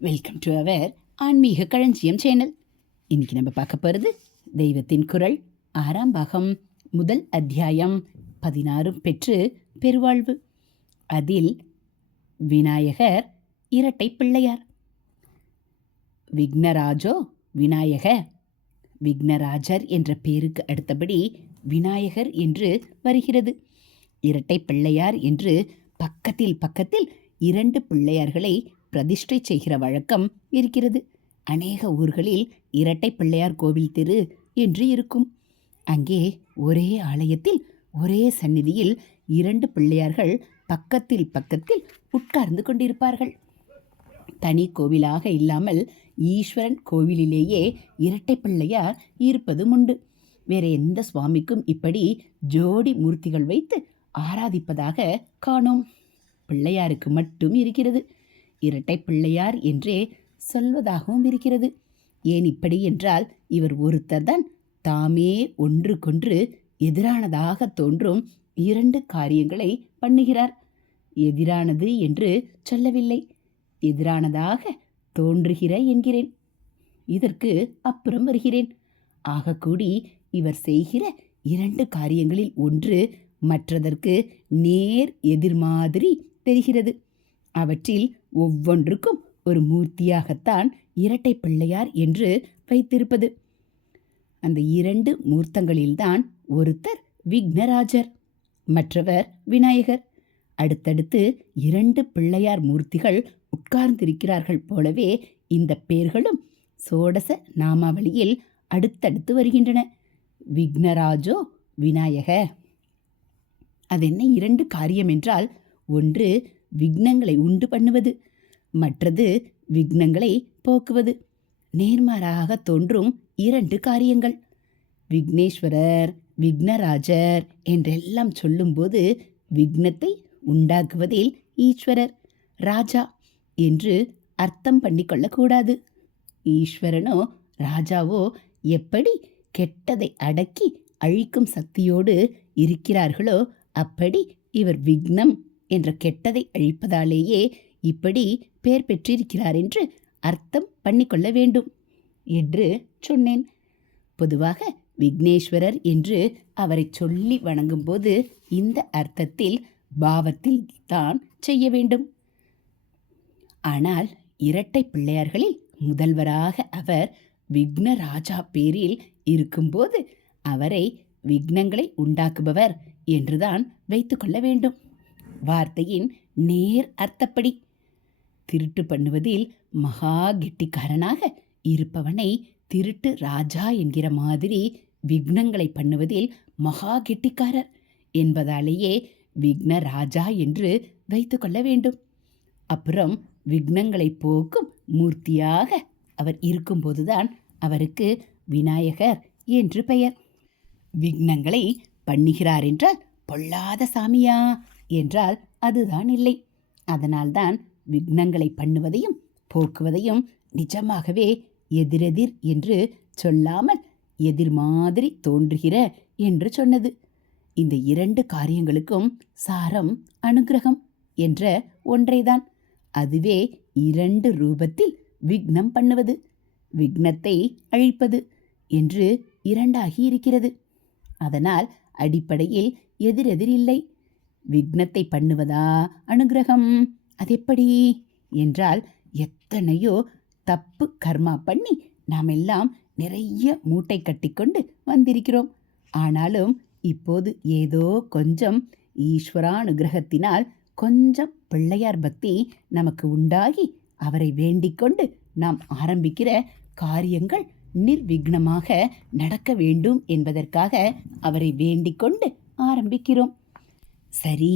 Welcome to our ஆன்மீக களஞ்சியம் channel இன்றைக்கி நம்ம பார்க்க போகிறது தெய்வத்தின் குரல் ஆறாம் பாகம் முதல் அத்தியாயம் பதினாறும் பெற்று பெருவாழ்வு. அதில் விநாயகர் இரட்டை பிள்ளையார். விக்னராஜோ விநாயக விக்னராஜர் என்ற பேருக்கு அடுத்தபடி விநாயகர் என்று வருகிறது. இரட்டை பிள்ளையார் என்று பக்கத்தில் பக்கத்தில் இரண்டு பிள்ளையார்களை பிரதிஷ்டை செய்கிற வழக்கம் இருக்கிறது. அநேக ஊர்களில் இரட்டை பிள்ளையார் கோவில் தெரு என்று இருக்கும். அங்கே ஒரே ஆலயத்தில் ஒரே சந்நிதியில் இரண்டு பிள்ளையார்கள் பக்கத்தில் பக்கத்தில் உட்கார்ந்து கொண்டிருப்பார்கள். தனி கோவிலாக இல்லாமல் ஈஸ்வரன் கோவிலிலேயே இரட்டை பிள்ளையார் இருப்பதும் உண்டு. வேற எந்த சுவாமிக்கும் இப்படி ஜோடி மூர்த்திகள் வைத்து ஆராதிப்பதாக காணோம். பிள்ளையாருக்கு மட்டும் இருக்கிறது. இரட்டை பிள்ளையார் என்றே சொல்வதாகவும் இருக்கிறது. ஏன் இப்படி என்றால் இவர் ஒருத்தர் தான் தாமே ஒன்றுக்கொன்று எதிரானதாக தோன்றும் இரண்டு காரியங்களை பண்ணுகிறார். எதிரானது என்று சொல்லவில்லை எதிரானதாக தோன்றுகிற என்கிறேன். இதற்கு அப்புறம் வருகிறேன். ஆகக்கூடி இவர் செய்கிற இரண்டு காரியங்களில் ஒன்று மற்றதற்கு நேர் எதிர்மாதிரி தெரிகிறது. அவற்றில் ஒவ்வொன்றுக்கும் ஒரு மூர்த்தியாகத்தான் இரட்டை பிள்ளையார் என்று வைத்திருப்பது. அந்த இரண்டு மூர்த்தங்களில்தான் ஒருத்தர் விக்னராஜர் மற்றவர் விநாயகர். அடுத்தடுத்து இரண்டு பிள்ளையார் மூர்த்திகள் உட்கார்ந்திருக்கிறார்கள் போலவே இந்த பெயர்களும் சோடச நாமாவளியில் அடுத்தடுத்து வருகின்றன. விக்னராஜோ விநாயக என்ன இரண்டு காரியம் என்றால் ஒன்று விக்னங்களை உண்டு பண்ணுவது. மற்றது விக்னங்களை போக்குவது. நேர்மாறாக தோன்றும் இரண்டு காரியங்கள். விக்னேஸ்வரர் விக்னராஜர் என்றெல்லாம் சொல்லும்போது விக்னத்தை உண்டாக்குவதில் ஈஸ்வரர் ராஜா என்று அர்த்தம் பண்ணிக்கொள்ளக்கூடாது. ஈஸ்வரனோ ராஜாவோ எப்படி கெட்டதை அடக்கி அழிக்கும் சக்தியோடு இருக்கிறார்களோ அப்படி இவர் விக்னம் என்ற கெட்டதை அழிப்பதாலேயே இப்படி பெயர் பெற்றிருக்கிறார் என்று அர்த்தம் பண்ணிக்கொள்ள வேண்டும் என்று சொன்னேன். பொதுவாக விக்னேஸ்வரர் என்று அவரை சொல்லி வணங்கும்போது இந்த அர்த்தத்தில் பாவத்தில் தான் செய்ய வேண்டும். ஆனால் இரட்டை பிள்ளையார்களில் முதல்வராக அவர் விக்னராஜா பேரில் இருக்கும்போது அவரை விக்னங்களை உண்டாக்குபவர் என்றுதான் வைத்துக்கொள்ள வேண்டும். வார்த்தையின் நேர் அர்த்தப்படி. திருட்டு பண்ணுவதில் மகா கெட்டிக்காரனாக இருப்பவனை திருட்டு ராஜா என்கிற மாதிரி விக்னங்களை பண்ணுவதில் மகா கெட்டிக்காரர் என்பதாலேயே விக்ன ராஜா என்று வைத்துக்கொள்ள வேண்டும். அப்புறம் விக்னங்களை போக்கும் மூர்த்தியாக அவர் இருக்கும்போதுதான் அவருக்கு விநாயகர் என்று பெயர். விக்னங்களை பண்ணுகிறார் என்றால் பொல்லாத சாமியா? என்றால் அதுதான் இல்லை. அதனால்தான் விக்னங்களை பண்ணுவதையும் போக்குவதையும் நிஜமாகவே எதிரெதிர் என்று சொல்லாமல் எதிர் மாதிரி தோன்றுகிற என்று சொன்னது. இந்த இரண்டு காரியங்களுக்கும் சாரம் அனுகிரகம் என்ற ஒன்றைதான். அதுவே இரண்டு ரூபத்தில் விக்னம் பண்ணுவது விக்னத்தை அழிப்பது என்று இரண்டாகி இருக்கிறது. அதனால் அடிப்படையில் எதிரெதிர் இல்லை. விக்னத்தை பண்ணுவதா அனுகிரகம்? அதெப்படி? என்றால் எத்தனையோ தப்பு கர்மா பண்ணி நாம் எல்லாம் நிறைய மூட்டை கட்டிக்கொண்டு வந்திருக்கிறோம். ஆனாலும் இப்போது ஏதோ கொஞ்சம் ஈஸ்வரானுகிரகத்தினால் கொஞ்சம் பிள்ளையார் பக்தி நமக்கு உண்டாகி அவரை வேண்டிக்கொண்டு நாம் ஆரம்பிக்கிற காரியங்கள் நிர்விக்னமாக நடக்க வேண்டும் என்பதற்காக அவரை வேண்டிக்கொண்டு ஆரம்பிக்கிறோம். சரி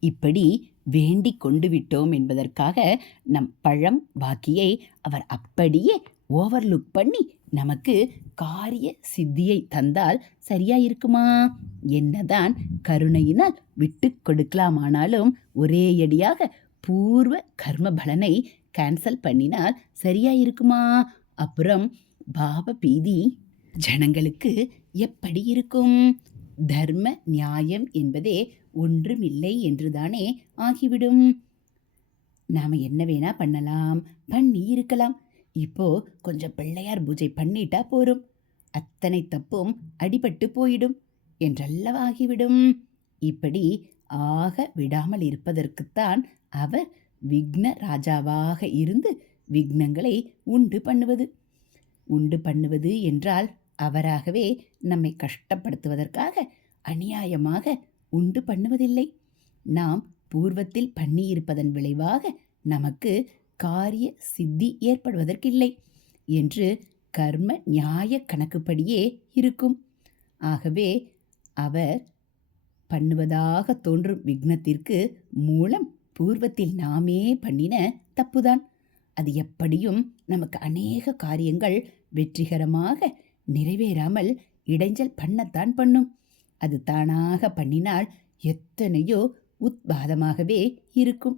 இப்படி வேண்டி கொண்டு விட்டோம் என்பதற்காக நம் பழம் பாக்கியை அவர் அப்படியே ஓவர்லுக் பண்ணி நமக்கு காரிய சித்தியை தந்தால் சரியா இருக்குமா? என்னதான் கருணையினால் விட்டு கொடுக்கலாமானாலும் ஒரேயடியாக பூர்வ கர்ம பலனை கேன்சல் பண்ணினால் சரியா இருக்குமா? அப்புறம் பாவ பீதி ஜனங்களுக்கு எப்படி இருக்கும்? தர்ம நியாயம் என்பதே ஒன்றுமில்லை என்றுதானே ஆகிவிடும். நாம் என்ன வேணா பண்ணலாம். பண்ணி இருக்கலாம். இப்போ கொஞ்சம் பிள்ளையார் பூஜை பண்ணிட்டா போரும். அத்தனை தப்பும் அடிபட்டு போயிடும் என்றல்லவாகிவிடும் இப்படி ஆக விடாமல் இருப்பதற்குத்தான் அவர் விக்ன ராஜாவாக இருந்து விக்னங்களை உண்டு பண்ணுவது. உண்டு பண்ணுவது என்றால் அவராகவே நம்மை கஷ்டப்படுத்துவதற்காக அநியாயமாக உண்டு பண்ணுவதில்லை. நாம் பூர்வத்தில் பண்ணியிருப்பதன் விளைவாக நமக்கு காரிய சித்தி ஏற்படுவதற்கில்லை என்று கர்ம நியாய கணக்குப்படியே இருக்கும். ஆகவே அவர் பண்ணுவதாக தோன்றும் விக்னத்திற்கு மூலம் பூர்வத்தில் நாமே பண்ணின தப்புதான். அது எப்படியும் நமக்கு அநேக காரியங்கள் வெற்றிகரமாக நிறைவேறாமல் இடைஞ்சல் பண்ணத்தான் பண்ணும். அது தானாக பண்ணினால் எத்தனையோ உத்பாதமாகவே இருக்கும்.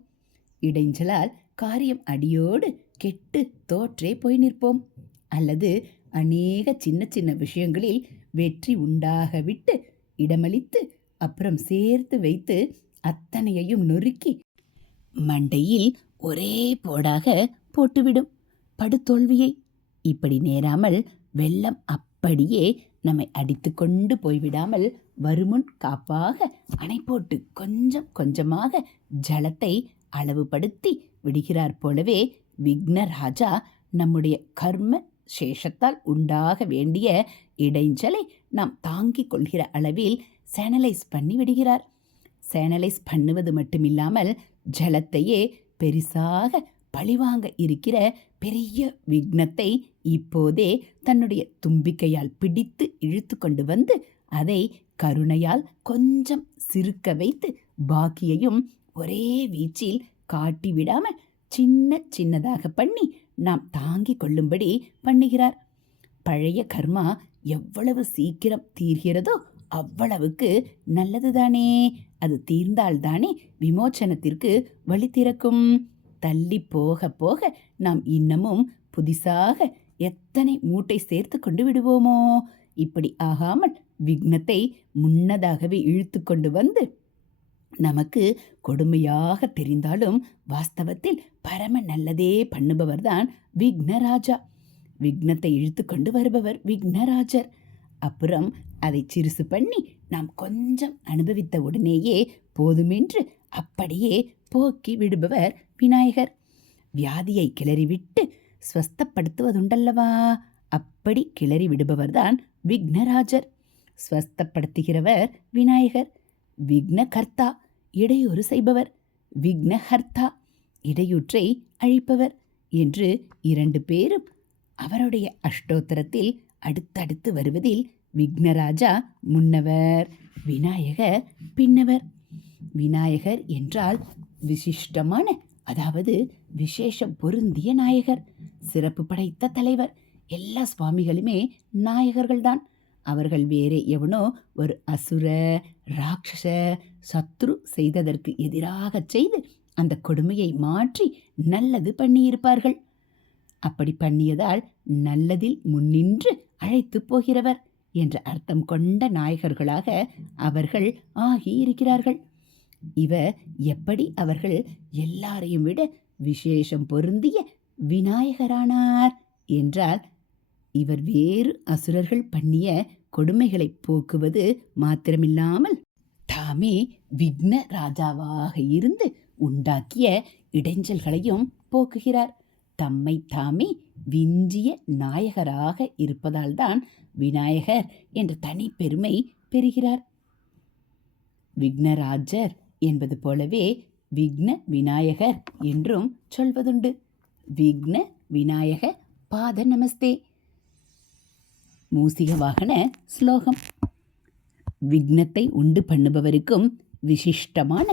இடைஞ்சலால் காரியம் அடியோடு கெட்டு தோற்றே போய் நிற்போம். அல்லது அநேக சின்ன சின்ன விஷயங்களில் வெற்றி உண்டாக விட்டு இடமளித்து அப்புறம் சேர்த்து வைத்து அத்தனையையும் நொறுக்கி மண்டையில் ஒரே போடாக போட்டுவிடும் படுதோல்வியை. இப்படி நேராமல் வெள்ளம் அப்படியே நம்மை அடித்து கொண்டு போய்விடாமல் வருமுன் காப்பாக அணை போட்டு கொஞ்சம் கொஞ்சமாக ஜலத்தை அளவுபடுத்தி விடுகிறார் போலவே விக்னராஜா நம்முடைய கர்ம சேஷத்தால் உண்டாக வேண்டிய இடைஞ்சலை நாம் தாங்கிக் கொள்கிற அளவில் சேனலைஸ் பண்ணி விடுகிறார். சேனலைஸ் பண்ணுவது மட்டுமில்லாமல் ஜலத்தையே பெரிசாக பழிவாங்க இருக்கிற பெரிய விக்னத்தை இப்போதே தன்னுடைய தும்பிக்கையால் பிடித்து இழுத்து கொண்டு வந்து அதை கருணையால் கொஞ்சம் சிறுக்க வைத்து பாக்கியையும் ஒரே வீச்சில் காட்டி விடாமல் சின்ன சின்னதாக பண்ணி நாம் தாங்கிக் கொள்ளும்படி பண்ணுகிறார். பழைய கர்மா எவ்வளவு சீக்கிரம் தீர்கிறதோ அவ்வளவுக்கு நல்லதுதானே. அது தீர்ந்தால்தானே விமோச்சனத்திற்கு வழி திறக்கும். தள்ளி போக போக நாம் இன்னமும் புதிசாக எத்தனை மூட்டை சேர்த்து கொண்டு விடுவோமோ? இப்படி ஆகாமல் விக்னத்தை முன்னதாகவே இழுத்து கொண்டு வந்து நமக்கு கொடுமையாக தெரிந்தாலும் வாஸ்தவத்தில் பரம நல்லதே பண்ணுபவர்தான் விக்னராஜா. விக்னத்தை இழுத்து கொண்டு வருபவர் விக்னராஜர். அப்புறம் அதை சிறுசு பண்ணி நாம் கொஞ்சம் அனுபவித்த உடனேயே போதுமென்று அப்படியே போக்கி விடுபவர் விநாயகர். வியாதியை கிளறிவிட்டு ஸ்வஸ்தப்படுத்துவதுண்டல்லவா? அப்படி கிளறி விடுபவர்தான் விக்னராஜர். ஸ்வஸ்தப்படுத்துகிறவர் விநாயகர் விக்னகர்த்தா இடையூறு செய்பவர் விக்னஹர்த்தா இடையூற்றை அழிப்பவர் என்று இரண்டு பேரும் அவருடைய அஷ்டோத்தரத்தில் அடுத்தடுத்து வருவதில் விக்னராஜா முன்னவர் விநாயகர் பின்னவர். விநாயகர் என்றால் விசிஷ்டமான அதாவது விசேஷம் பொருந்திய நாயகர் சிறப்பு படைத்த தலைவர் எல்லா சுவாமிகளுமே நாயகர்கள்தான். அவர்கள் வேறே எவனோ ஒரு அசுர ராட்சச சத்ரு செய்ததற்கு எதிராக செய்து அந்த கொடுமையை மாற்றி நல்லது பண்ணியிருப்பார்கள். அப்படி பண்ணியதால் நல்லதில் முன்னின்று அழைத்து போகிறவர் என்ற அர்த்தம் கொண்ட நாயகர்களாக அவர்கள் ஆகியிருக்கிறார்கள். இவர் எப்படி அவர்கள் எல்லாரையும் விட விசேஷம் பொருந்திய விநாயகரானார் என்றால் இவர் வேறு அசுரர்கள் பண்ணிய கொடுமைகளை போக்குவது மாத்திரமில்லாமல் தாமே விக்ன ராஜாவாக இருந்து உண்டாக்கிய இடைஞ்சல்களையும் போக்குகிறார். தம்மை தாமே விஞ்சிய நாயகராக இருப்பதால்தான் விநாயகர் என்ற தனி பெருமை பெறுகிறார். விக்னராஜர் என்பது போலவே விக்ன விநாயகர் என்றும் சொல்வதுண்டு. விக்ன விநாயக பாத நமஸ்தே. மூசிக வாகன ஸ்லோகம். விக்னத்தை உண்டு பண்ணுபவருக்கும் விசிஷ்டமான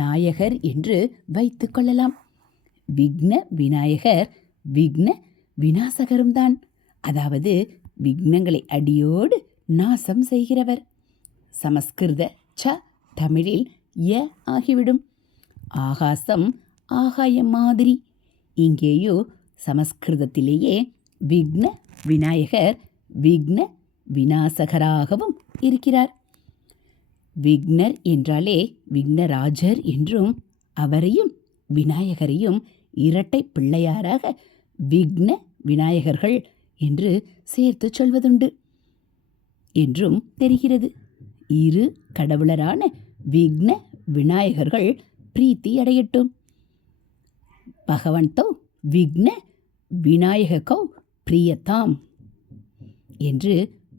நாயகர் என்று வைத்துக்கொள்ளலாம் விக்ன விநாயகர் விக்ன விநாசகரும் தான் அதாவது விக்னங்களை அடியோடு நாசம் செய்கிறவர். சமஸ்கிருத ச தமிழில் ய ஆகிவிடும். ஆகாசம் ஆகாயம் மாதிரி. இங்கேயோ சமஸ்கிருதத்திலேயே விக்ன விநாயகர் விக்ன விநாசகராகவும் இருக்கிறார். விக்னர் என்றாலே விக்னராஜர் என்றும் அவரையும் விநாயகரையும் இரட்டை பிள்ளையாராக விக்ன விநாயகர்கள் என்று சேர்த்து சொல்வதுண்டு என்றும் தெரிகிறது. இரு கடவுளரான விக்ன விநாயகர்கள் பிரீத்தி அடையட்டும். பகவந்தோ விக்ன விநாயகக்கோ பிரியத்தாம் என்று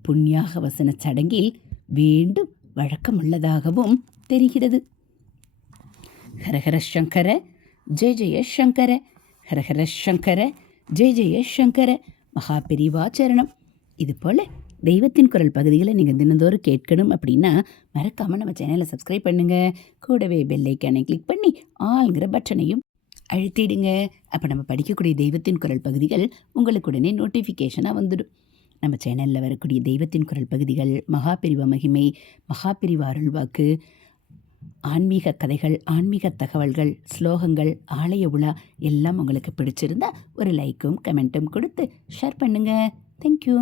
புண்ணியாக வசன சடங்கில் வேண்டும் வழக்கமுள்ளதாகவும் தெரிகிறது. ஹரஹர சங்கர ஜெய ஜெய சங்கர ஹரஹர சங்கர ஜெய ஜெய சங்கர மகா பெரிவாச்சரணம் இது போல் தெய்வத்தின் குரல் பகுதிகளை நீங்கள் தினந்தோறும் கேட்கணும் அப்படின்னா மறக்காமல் நம்ம சேனலை சப்ஸ்கிரைப் பண்ணுங்கள் கூடவே பெல்லைக்கானை கிளிக் பண்ணி ஆளுங்கிற பட்டனையும் அழுத்திடுங்க. அப்போ நம்ம படிக்கக்கூடிய தெய்வத்தின் குரல் பகுதிகள் உங்களுக்கு உடனே நோட்டிஃபிகேஷனாக வந்துடும். நம்ம சேனலில் வரக்கூடிய தெய்வத்தின் குரல் பகுதிகள் மகாபிரிவ மகிமை மகாபிரிவ அருள்வாக்கு ஆன்மீக கதைகள் ஆன்மீக தகவல்கள் ஸ்லோகங்கள் ஆலய உலா எல்லாம் உங்களுக்கு பிடிச்சிருந்தா ஒரு லைக்கும் கமெண்ட்டும் கொடுத்து ஷேர் பண்ணுங்கள் தேங்க்யூ